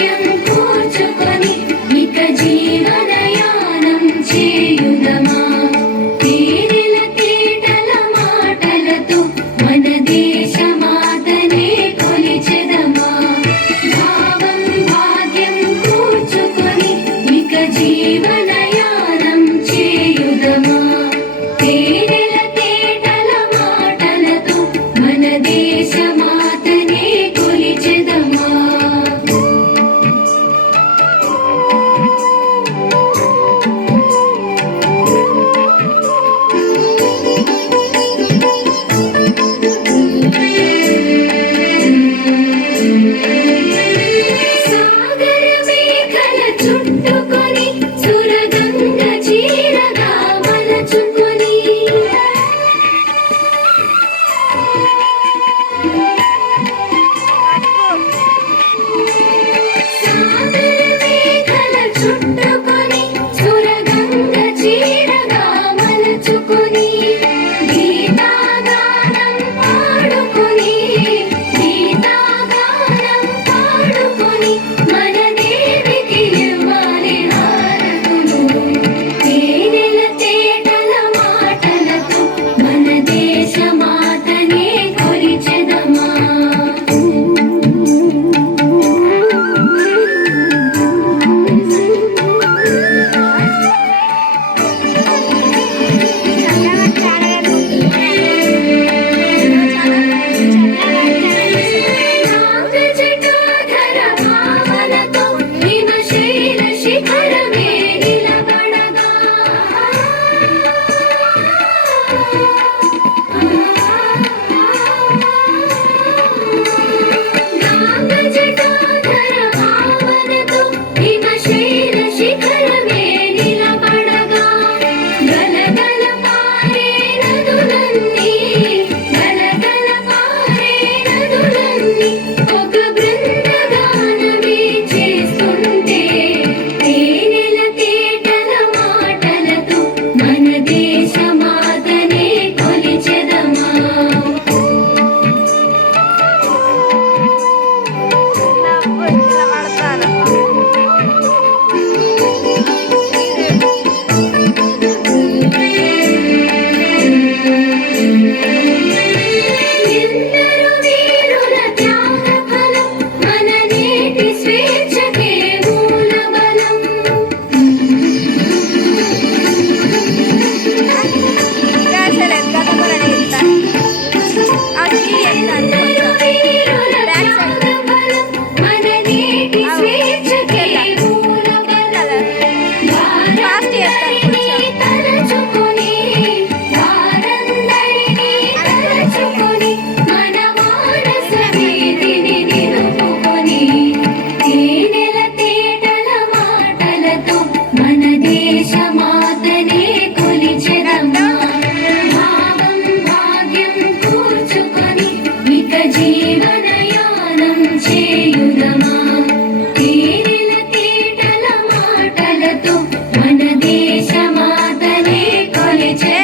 భాగ్యం కూర్చుకొని ఇక జీవనయానం చేయుదమా తేనెల తేటల మాటలతో మన దేశమాతనే కొలిచెదమా భావం భాగ్యం కూర్చుకొని ఇక జీవనయానం చేయుదమా తేనెల తేటల మాటలతో మన దేశమాతనే కొలిచెదమా సాగర మేఘల చుట్టుకొని సురగంగ చీరగా మలచుకొని సాగర మేఘల చుట్టుకొని సురగంగ చీరగా మలచుకొని గీతాగానం పాడుకొని గీతాగానం పాడుకొని మన దేవికి ఇవ్వాలి హారతులు తేనెల తేటల మాటలతో మన దేశమాతనే కొలిచెదమా నాగజటాధర భావనతో హిమశైల శిఖరమే నిలబడగా నాగజటాధర భావనతో హిమశైల శిఖరమే నిలబడగా గలగల పారే నదులన్నీ గలగల పారే నదులన్నీ ఒక బృందగానమే చేస్తుంటే తేనెల తేటల మాటలతో మన దేశమాతనే కొలిచెదమా ఎందరో వీరుల త్యాగఫలం మన నేటి స్వేచ్ఛకే మూలబలం ఎందరో వీరుల త్యాగఫలం మన నేటి స్వేచ్ఛకే మూలబలం వారందరినీ తలచుకొని వారందరినీ తలచుకొని మన మానస వీధిని నిలుపుకొని తేనెల తేటల మాటలతో మన దేశమాతనే కొలిచెదమా భావం భాగ్యం కూర్చుకొని ఇక జీవనయానం చేయుదమా తేనెల తేటల మాటలతో మన దేశమాతనే కొలిచెదమా